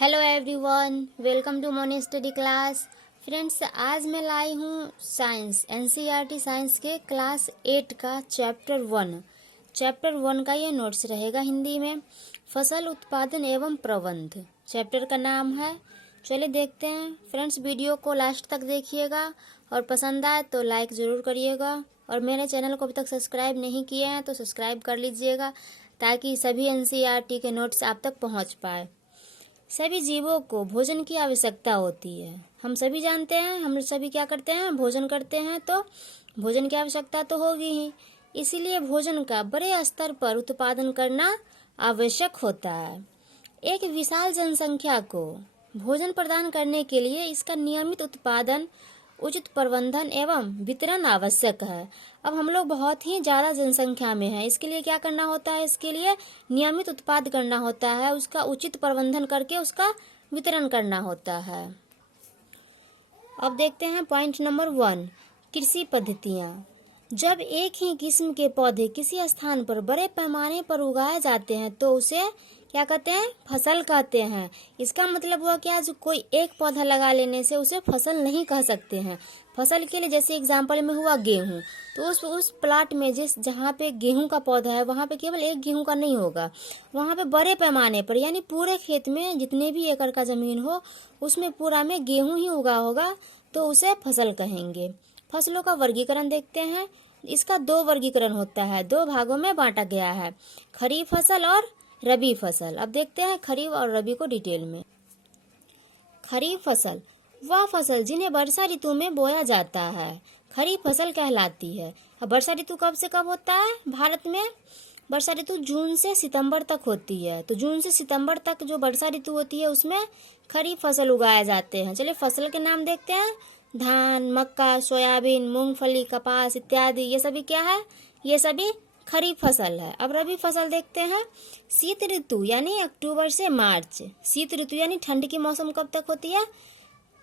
Hello everyone, welcome to Moni study class. Friends, आज मैं लाई हूँ साइंस एनसीईआरटी साइंस के क्लास 8 का चैप्टर 1 का ये नोट्स रहेगा हिंदी में। फसल उत्पादन एवं प्रबंध चैप्टर का नाम है। चलिए देखते हैं। फ्रेंड्स, वीडियो को लास्ट तक देखिएगा और पसंद आए तो लाइक ज़रूर करिएगा, और मेरे चैनल को अभी तक सब्सक्राइब नहीं किए हैं तो सब्सक्राइब कर लीजिएगा ताकि सभी एनसीईआरटी के नोट्स आप तक पहुँच पाए। सभी जीवों को भोजन की आवश्यकता होती है। हम सभी जानते हैं, हम सभी क्या करते हैं, भोजन करते हैं, तो भोजन की आवश्यकता तो होगी ही। इसीलिए भोजन का बड़े स्तर पर उत्पादन करना आवश्यक होता है। एक विशाल जनसंख्या को भोजन प्रदान करने के लिए इसका नियमित उत्पादन, उचित प्रबंधन एवं वितरण आवश्यक है। अब हम लोग बहुत ही ज़्यादा जनसंख्या में हैं, इसके लिए क्या करना होता है, इसके लिए नियमित उत्पाद करना होता है, उसका उचित प्रबंधन करके उसका वितरण करना होता है। अब देखते हैं पॉइंट नंबर 1, कृषि पद्धतियाँ। जब एक ही किस्म के पौधे किसी स्थान पर बड़े पैमाने पर उगाए जाते हैं तो उसे क्या कहते हैं, फसल कहते हैं। इसका मतलब हुआ क्या, जो कोई एक पौधा लगा लेने से उसे फसल नहीं कह सकते हैं। फसल के लिए जैसे एग्जाम्पल में हुआ गेहूं, तो उस प्लाट में जहाँ पे गेहूं का पौधा है वहाँ पे केवल एक गेहूं का नहीं होगा, वहाँ पे बड़े पैमाने पर यानी पूरे खेत में जितने भी एकड़ का जमीन हो उसमें पूरा में गेहूं ही उगा होगा तो उसे फसल कहेंगे। फसलों का वर्गीकरण देखते हैं। इसका 2 वर्गीकरण होता है, 2 भागों में बांटा गया है, खरीफ फसल और रबी फसल। अब देखते हैं खरीफ और रबी को डिटेल में। खरीफ फसल वह फसल जिन्हें वर्षा ऋतु में बोया जाता है, खरीफ फसल कहलाती है। अब वर्षा ऋतु कब से कब होता है भारत में? वर्षा ऋतु जून से सितंबर तक होती है। तो जून से सितंबर तक जो वर्षा ऋतु होती है उसमें खरीफ फसल उगाए जाते हैं। चलिए फसल के नाम देखते हैं। धान, मक्का, सोयाबीन, मूंगफली, कपास इत्यादि, ये सभी क्या है, ये सभी खरीफ फसल है। अब रबी फसल देखते हैं। शीत ऋतु यानी अक्टूबर से मार्च। शीत ऋतु यानी ठंड की मौसम कब तक होती है?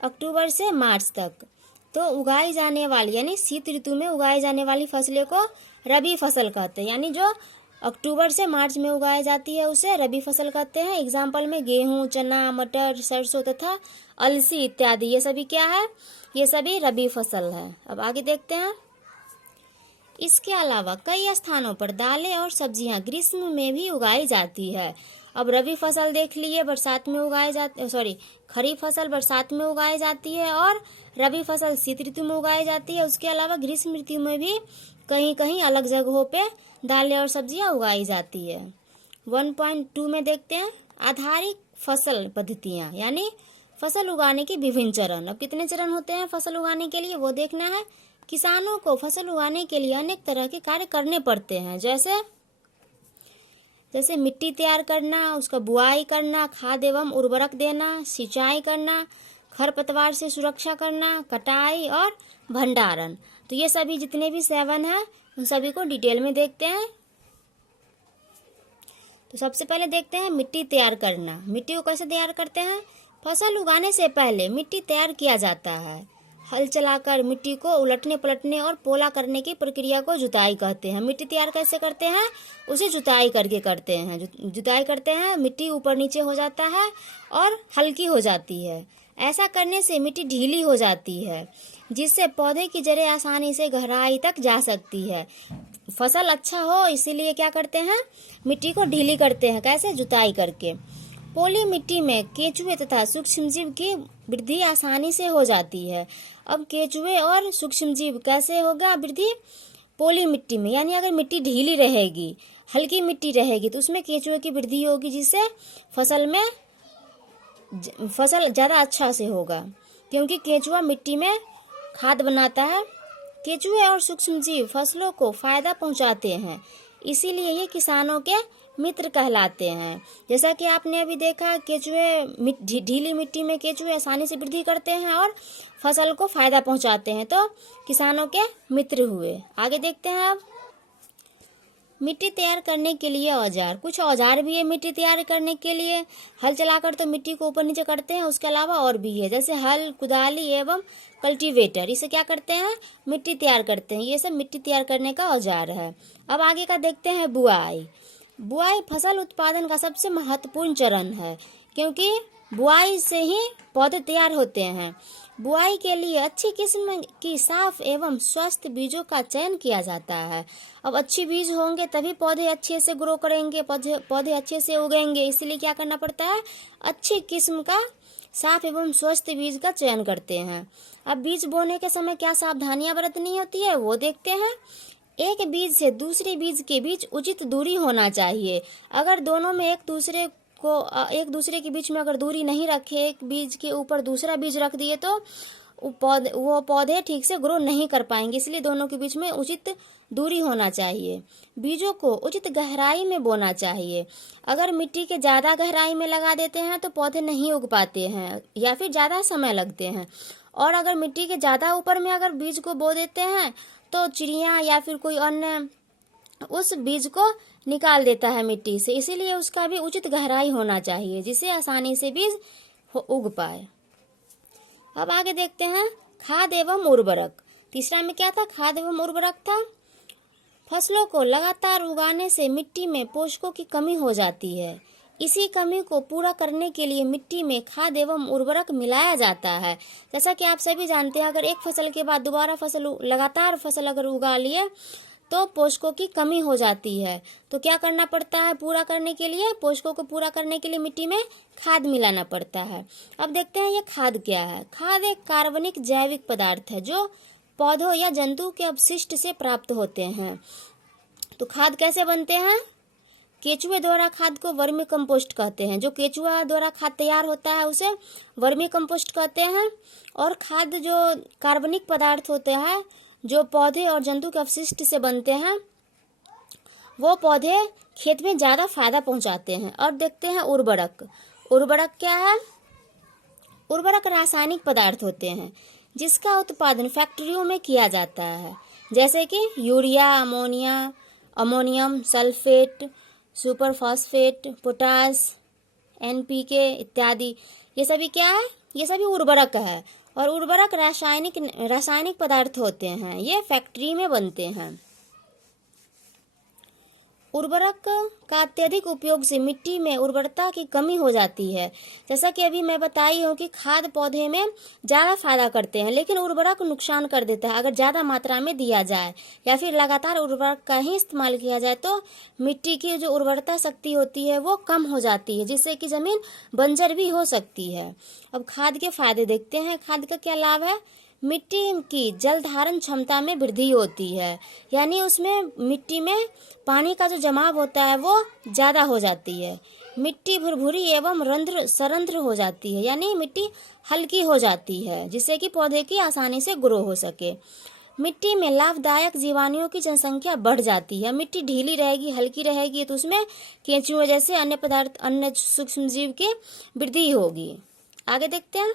अक्टूबर से मार्च तक। तो उगाई जाने वाली यानी शीत ऋतु में उगाई जाने वाली फसलों को रबी फसल कहते हैं, यानी जो अक्टूबर से मार्च में उगाई जाती है उसे रबी फसल कहते हैं। एग्जाम्पल में गेहूं, चना, मटर, सरसों तथा अलसी इत्यादि, ये सभी क्या है, ये सभी रबी फसल है। अब आगे देखते हैं। इसके अलावा कई स्थानों पर दालें और सब्जियां ग्रीष्म में भी उगाई जाती है। अब रबी फसल देख लिए, बरसात में उगाई जाती, खरीफ फसल बरसात में उगाई जाती है और रबी फसल शीत ऋतु में उगाई जाती है। उसके अलावा ग्रीष्म ऋतु में भी कहीं कहीं अलग जगहों पे दालें और सब्जियां उगाई जाती है। 1.2 में देखते हैं आधारिक फसल पद्धतियां, यानी फसल उगाने के विभिन्न चरण। अब कितने चरण होते हैं फसल उगाने के लिए, वो देखना है। किसानों को फसल उगाने के लिए अनेक तरह के कार्य करने पड़ते हैं, जैसे मिट्टी तैयार करना, उसका बुआई करना, खाद एवं उर्वरक देना, सिंचाई करना, खरपतवार से सुरक्षा करना, कटाई और भंडारण। तो ये सभी जितने भी 7 हैं उन सभी को डिटेल में देखते हैं। तो सबसे पहले देखते हैं मिट्टी तैयार करना। मिट्टी को कैसे तैयार करते हैं? फसल उगाने से पहले मिट्टी तैयार किया जाता है। हल चलाकर मिट्टी को उलटने पलटने और पोला करने की प्रक्रिया को जुताई कहते हैं। मिट्टी तैयार कैसे करते हैं? उसे जुताई करके करते हैं। जुताई करते हैं, मिट्टी ऊपर नीचे हो जाता है और हल्की हो जाती है। ऐसा करने से मिट्टी ढीली हो जाती है, जिससे पौधे की जड़ें आसानी से गहराई तक जा सकती है। फसल अच्छा हो इसीलिए क्या करते हैं, मिट्टी को ढीली करते हैं। कैसे? जुताई करके। पोली मिट्टी में केंचुए तथा सूक्ष्मजीव की वृद्धि आसानी से हो जाती है। अब केंचुए और सूक्ष्मजीव कैसे होगा वृद्धि? पोली मिट्टी में, यानी अगर मिट्टी ढीली रहेगी, हल्की मिट्टी रहेगी तो उसमें केंचुए की वृद्धि होगी, जिससे फसल ज़्यादा अच्छा से होगा, क्योंकि केंचुआ मिट्टी में खाद बनाता है। केंचुए और सूक्ष्मजीव फसलों को फायदा पहुंचाते हैं, इसीलिए ये किसानों के मित्र कहलाते हैं। जैसा कि आपने अभी देखा, केंचुए ढीली मिट्टी में केंचुए आसानी से वृद्धि करते हैं और फसल को फायदा पहुंचाते हैं, तो किसानों के मित्र हुए। आगे देखते हैं। अब मिट्टी तैयार करने के लिए औजार, कुछ औजार भी है मिट्टी तैयार करने के लिए। हल चलाकर तो मिट्टी को ऊपर नीचे करते हैं, उसके अलावा और भी है, जैसे हल, कुदाली एवं कल्टीवेटर। इसे क्या करते हैं, मिट्टी तैयार करते हैं। ये सब मिट्टी तैयार करने का औजार है। अब आगे का देखते हैं बुआई। बुआई फसल उत्पादन का सबसे महत्वपूर्ण चरण है। क्योंकि बुआई से ही पौधे तैयार होते हैं। बुआई के लिए अच्छी किस्म की साफ एवं स्वस्थ बीजों का चयन किया जाता है। अब अच्छी बीज होंगे तभी पौधे अच्छे से ग्रो करेंगे, पौधे अच्छे से उगेंगे। इसलिए क्या करना पड़ता है, अच्छी किस्म का साफ एवं स्वस्थ बीज का चयन करते हैं। अब बीज बोने के समय क्या सावधानियां बरतनी होती है वो देखते हैं। एक बीज से दूसरे बीज के बीच उचित दूरी होना चाहिए। अगर दोनों में एक दूसरे के बीच में अगर दूरी नहीं रखे, एक बीज के ऊपर दूसरा बीज रख दिए तो वो पौधे ठीक से ग्रो नहीं कर पाएंगे। इसलिए दोनों के बीच में उचित दूरी होना चाहिए। बीजों को उचित गहराई में बोना चाहिए। अगर मिट्टी के ज़्यादा गहराई में लगा देते हैं तो पौधे नहीं उग पाते हैं या फिर ज़्यादा समय लगते हैं। और अगर मिट्टी के ज़्यादा ऊपर में अगर बीज को बो देते हैं तो चिड़िया या फिर कोई अन्य उस बीज को निकाल देता है मिट्टी से। इसीलिए उसका भी उचित गहराई होना चाहिए जिससे आसानी से बीज उग पाए। अब आगे देखते हैं खाद एवं उर्वरक। तीसरा में क्या था, खाद एवं उर्वरक था। फसलों को लगातार उगाने से मिट्टी में पोषकों की कमी हो जाती है। इसी कमी को पूरा करने के लिए मिट्टी में खाद एवं उर्वरक मिलाया जाता है। जैसा कि आप सभी जानते हैं, अगर एक फसल के बाद दोबारा लगातार फसल अगर उगा लिए तो पोषकों की कमी हो जाती है। तो क्या करना पड़ता है, पूरा करने के लिए, पोषकों को पूरा करने के लिए मिट्टी में खाद मिलाना पड़ता है। अब देखते हैं ये खाद क्या है। खाद एक कार्बनिक जैविक पदार्थ है जो पौधों या जंतु के अपशिष्ट से प्राप्त होते हैं। तो खाद कैसे बनते हैं, केचुए द्वारा खाद को वर्मी कंपोस्ट कहते हैं। जो केचुआ द्वारा खाद तैयार होता है उसे वर्मी कंपोस्ट कहते हैं। और खाद जो कार्बनिक पदार्थ होते हैं जो पौधे और जंतु के अपशिष्ट से बनते हैं वो पौधे खेत में ज़्यादा फायदा पहुंचाते हैं। और देखते हैं उर्वरक। उर्वरक क्या है, उर्वरक रासायनिक पदार्थ होते हैं जिसका उत्पादन फैक्ट्रियों में किया जाता है, जैसे कि urea, ammonium sulphate, super phosphate, potash, NPK इत्यादि। ये सभी क्या है, ये सभी उर्वरक है। और उर्वरक रासायनिक पदार्थ होते हैं, ये फैक्ट्री में बनते हैं। उर्वरक का अत्यधिक उपयोग से मिट्टी में उर्वरता की कमी हो जाती है। जैसा कि अभी मैं बताई हूँ कि खाद पौधे में ज़्यादा फायदा करते हैं लेकिन उर्वरक नुकसान कर देता है। अगर ज़्यादा मात्रा में दिया जाए या फिर लगातार उर्वरक का ही इस्तेमाल किया जाए तो मिट्टी की जो उर्वरता शक्ति होती है वो कम हो जाती है, जिससे कि ज़मीन बंजर भी हो सकती है। अब खाद के फायदे देखते हैं। खाद का क्या लाभ है, मिट्टी की जल धारण क्षमता में वृद्धि होती है, यानी उसमें मिट्टी में पानी का जो जमाव होता है वो ज़्यादा हो जाती है। मिट्टी भुरभुरी एवं सरंध्र हो जाती है, यानी मिट्टी हल्की हो जाती है जिससे कि पौधे की आसानी से ग्रो हो सके। मिट्टी में लाभदायक जीवाणुओं की जनसंख्या बढ़ जाती है। मिट्टी ढीली रहेगी, हल्की रहेगी तो उसमें केंचुए जैसे अन्य सूक्ष्म जीव की वृद्धि होगी। आगे देखते हैं,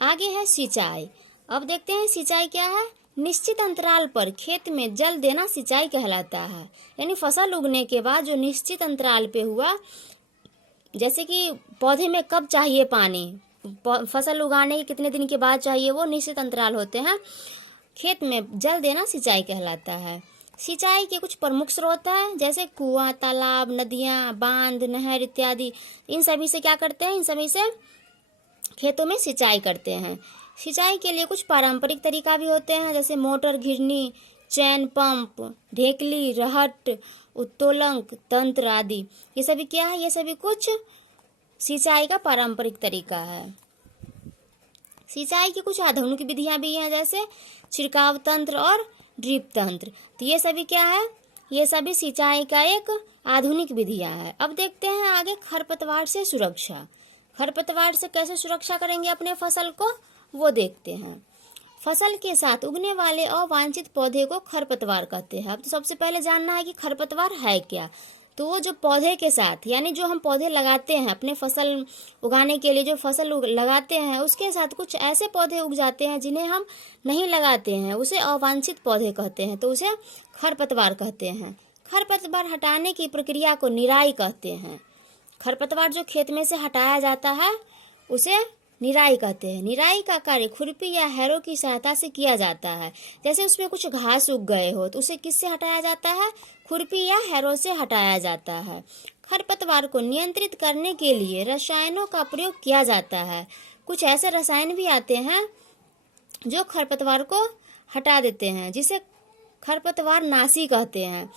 आगे है सिंचाई। अब देखते हैं सिंचाई क्या है। निश्चित अंतराल पर खेत में जल देना सिंचाई कहलाता है, यानी फसल उगने के बाद जो निश्चित अंतराल पे हुआ, जैसे कि पौधे में कब चाहिए पानी, फसल उगाने के कितने दिन के बाद चाहिए, वो निश्चित अंतराल होते हैं। खेत में जल देना सिंचाई कहलाता है। सिंचाई के कुछ प्रमुख स्रोत हैं, जैसे कुआं, तालाब, नदियाँ, बांध, नहर इत्यादि। इन सभी से क्या करते हैं, इन सभी से खेतों में सिंचाई करते हैं। सिंचाई के लिए कुछ पारंपरिक तरीका भी होते हैं, जैसे मोटर, घिरनी, चैन पंप, ढेकली, रहट, उत्तोलक तंत्र आदि। ये सभी क्या है, ये सभी कुछ सिंचाई का पारंपरिक तरीका है। सिंचाई की कुछ आधुनिक विधियां भी हैं, जैसे छिड़काव तंत्र और ड्रिप तंत्र। तो ये सभी क्या है, ये सभी सिंचाई का एक आधुनिक विधियां है। अब देखते हैं आगे खरपतवार से सुरक्षा। खरपतवार से कैसे सुरक्षा करेंगे अपने फसल को, वो देखते हैं। फसल के साथ उगने वाले अवांछित पौधे को खरपतवार कहते हैं। अब तो सबसे पहले जानना है कि खरपतवार है क्या। तो वो जो पौधे के साथ, यानी जो हम पौधे लगाते हैं अपने फसल उगाने के लिए, जो फसल लगाते हैं उसके साथ कुछ ऐसे पौधे उग जाते हैं जिन्हें हम नहीं लगाते हैं, उसे अवांछित पौधे कहते हैं, तो उसे खरपतवार कहते हैं। खरपतवार हटाने की प्रक्रिया को निराई कहते हैं। खरपतवार जो खेत में से हटाया जाता है उसे निराई कहते हैं। निराई का कार्य खुरपी या हैरो की सहायता से किया जाता है। जैसे उसमें कुछ घास उग गए हो तो उसे किससे हटाया जाता है, खुरपी या हैरो से हटाया जाता है। खरपतवार को नियंत्रित करने के लिए रसायनों का प्रयोग किया जाता है। कुछ ऐसे रसायन भी आते हैं जो खरपतवार को हटा देते हैं, जिसे खरपतवार नाशी कहते हैं।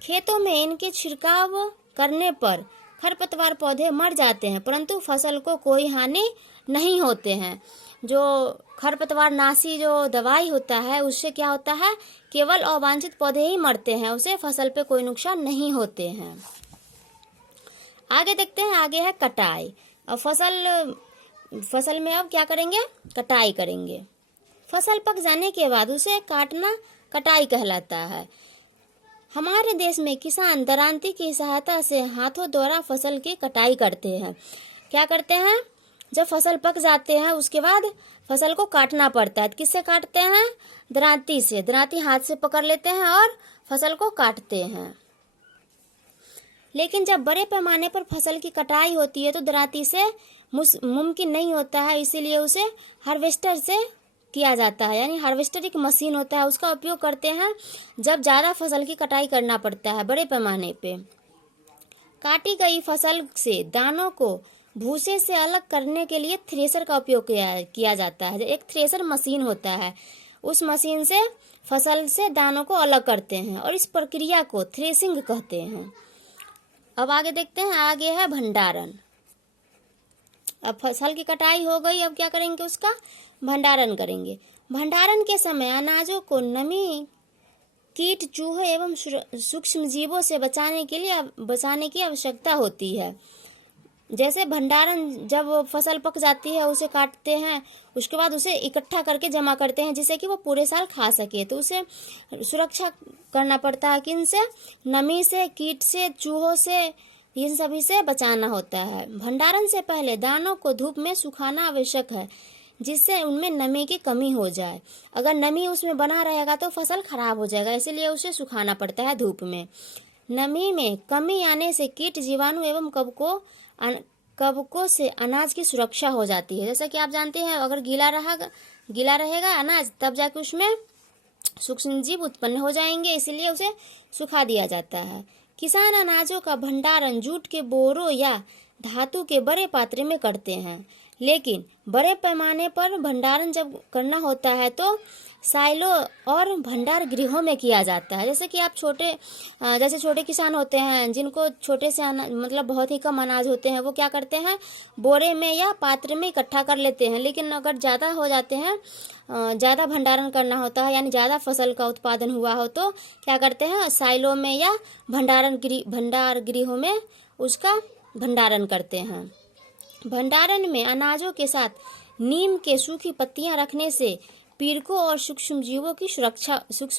खेतों में इनके छिड़काव करने पर खरपतवार पौधे मर जाते हैं, परंतु फसल को कोई हानि नहीं होते हैं। जो खरपतवार नाशी जो दवाई होता है उससे क्या होता है, केवल अवांछित पौधे ही मरते हैं, उसे फसल पे कोई नुकसान नहीं होते हैं। आगे देखते हैं, आगे है कटाई। अब फसल में अब क्या करेंगे, कटाई करेंगे। फसल पक जाने के बाद उसे काटना कटाई कहलाता है। हमारे देश में किसान दरांती की सहायता से हाथों द्वारा फसल की कटाई करते हैं। क्या करते हैं, जब फसल पक जाते हैं उसके बाद फसल को काटना पड़ता है। किससे काटते हैं, दरांती से। दरांती हाथ से पकड़ लेते हैं और फसल को काटते हैं। लेकिन जब बड़े पैमाने पर फसल की कटाई होती है तो दरांती से मुमकिन नहीं होता है, इसीलिए उसे हार्वेस्टर से किया जाता है। यानी हार्वेस्टर एक मशीन होता है, उसका उपयोग करते हैं जब ज़्यादा फसल की कटाई करना पड़ता है बड़े पैमाने पे। काटी गई फसल से दानों को भूसे से अलग करने के लिए थ्रेसर का उपयोग किया जाता है। एक थ्रेसर मशीन होता है, उस मशीन से फसल से दानों को अलग करते हैं और इस प्रक्रिया को थ्रेसिंग कहते हैं। अब आगे देखते हैं, आगे है भंडारण। अब फसल की कटाई हो गई, अब क्या करेंगे, उसका भंडारण करेंगे। भंडारण के समय अनाजों को नमी, कीट, चूहे एवं सूक्ष्म जीवों से बचाने की आवश्यकता होती है। जैसे भंडारण, जब फसल पक जाती है उसे काटते हैं, उसके बाद उसे इकट्ठा करके जमा करते हैं जिससे कि वो पूरे साल खा सके। तो उसे सुरक्षा करना पड़ता है, किनसे, नमी से, कीट से, चूहों से, इन सभी से बचाना होता है। भंडारण से पहले दानों को धूप में सुखाना आवश्यक है, जिससे उनमें नमी की कमी हो जाए। अगर नमी उसमें बना रहेगा तो फसल खराब हो जाएगा, इसीलिए उसे सुखाना पड़ता है धूप में। नमी में कमी आने से कीट, जीवाणु एवं कवकों से अनाज की सुरक्षा हो जाती है। जैसा कि आप जानते हैं, अगर गीला रहेगा अनाज, तब जाके उसमें सूक्ष्म जीव उत्पन्न हो जाएंगे, इसीलिए उसे सुखा दिया जाता है। किसान अनाजों का भंडारण जूट के बोरों या धातु के बड़े पात्र में करते हैं, लेकिन बड़े पैमाने पर भंडारण जब करना होता है तो साइलो और भंडार गृहों में किया जाता है। जैसे कि आप छोटे किसान होते हैं जिनको छोटे से मतलब बहुत ही कम अनाज होते हैं, वो क्या करते हैं, बोरे में या पात्र में इकट्ठा कर लेते हैं। लेकिन अगर ज़्यादा हो जाते हैं, ज़्यादा भंडारण करना होता है, यानी ज़्यादा फसल का उत्पादन हुआ हो, तो क्या करते हैं, साइलो में या भंडार गृहों में उसका भंडारण करते हैं। भंडारण में अनाजों के साथ नीम के सूखी पत्तियां रखने से पीड़कों और सूक्ष्म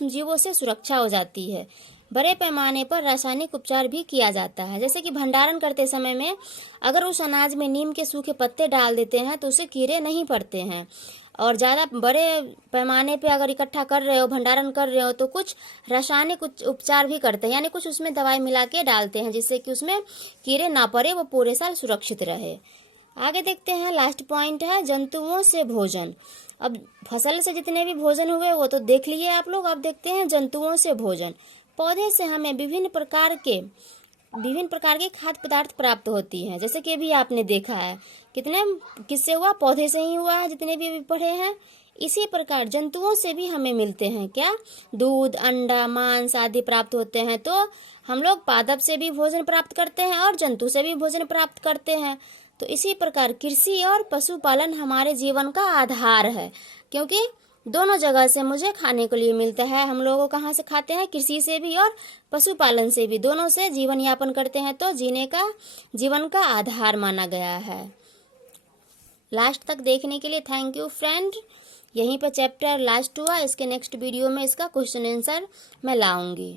जीवों से सुरक्षा हो जाती है। बड़े पैमाने पर रासायनिक उपचार भी किया जाता है। जैसे कि भंडारण करते समय में अगर उस अनाज में नीम के सूखे पत्ते डाल देते हैं तो उसे कीड़े नहीं पड़ते हैं। और ज़्यादा बड़े पैमाने पे अगर इकट्ठा कर रहे हो, भंडारण कर रहे हो, तो कुछ रासायनिक उपचार भी करते हैं, यानी कुछ उसमें दवाई मिला के डालते हैं जिससे कि उसमें कीड़े ना पड़े, वो पूरे साल सुरक्षित रहे। आगे देखते हैं, लास्ट पॉइंट है जंतुओं से भोजन। अब फसल से जितने भी भोजन हुए वो तो देख लिए आप लोग, अब देखते हैं जंतुओं से भोजन। पौधे से हमें विभिन्न प्रकार के खाद्य पदार्थ प्राप्त होती हैं, जैसे कि अभी आपने देखा है किससे हुआ, पौधे से ही हुआ है, जितने भी पढ़े हैं। इसी प्रकार जंतुओं से भी हमें मिलते हैं क्या, दूध, अंडा, मांस आदि प्राप्त होते हैं। तो हम लोग पादप से भी भोजन प्राप्त करते हैं और जंतु से भी भोजन प्राप्त करते हैं। तो इसी प्रकार कृषि और पशुपालन हमारे जीवन का आधार है, क्योंकि दोनों जगह से मुझे खाने के लिए मिलता है। हम लोग कहाँ से खाते हैं, कृषि से भी और पशुपालन से भी, दोनों से जीवन यापन करते हैं, तो जीवन का आधार माना गया है। लास्ट तक देखने के लिए थैंक यू फ्रेंड। यहीं पर चैप्टर लास्ट हुआ, इसके नेक्स्ट वीडियो में इसका क्वेश्चन आंसर मैं लाऊंगी।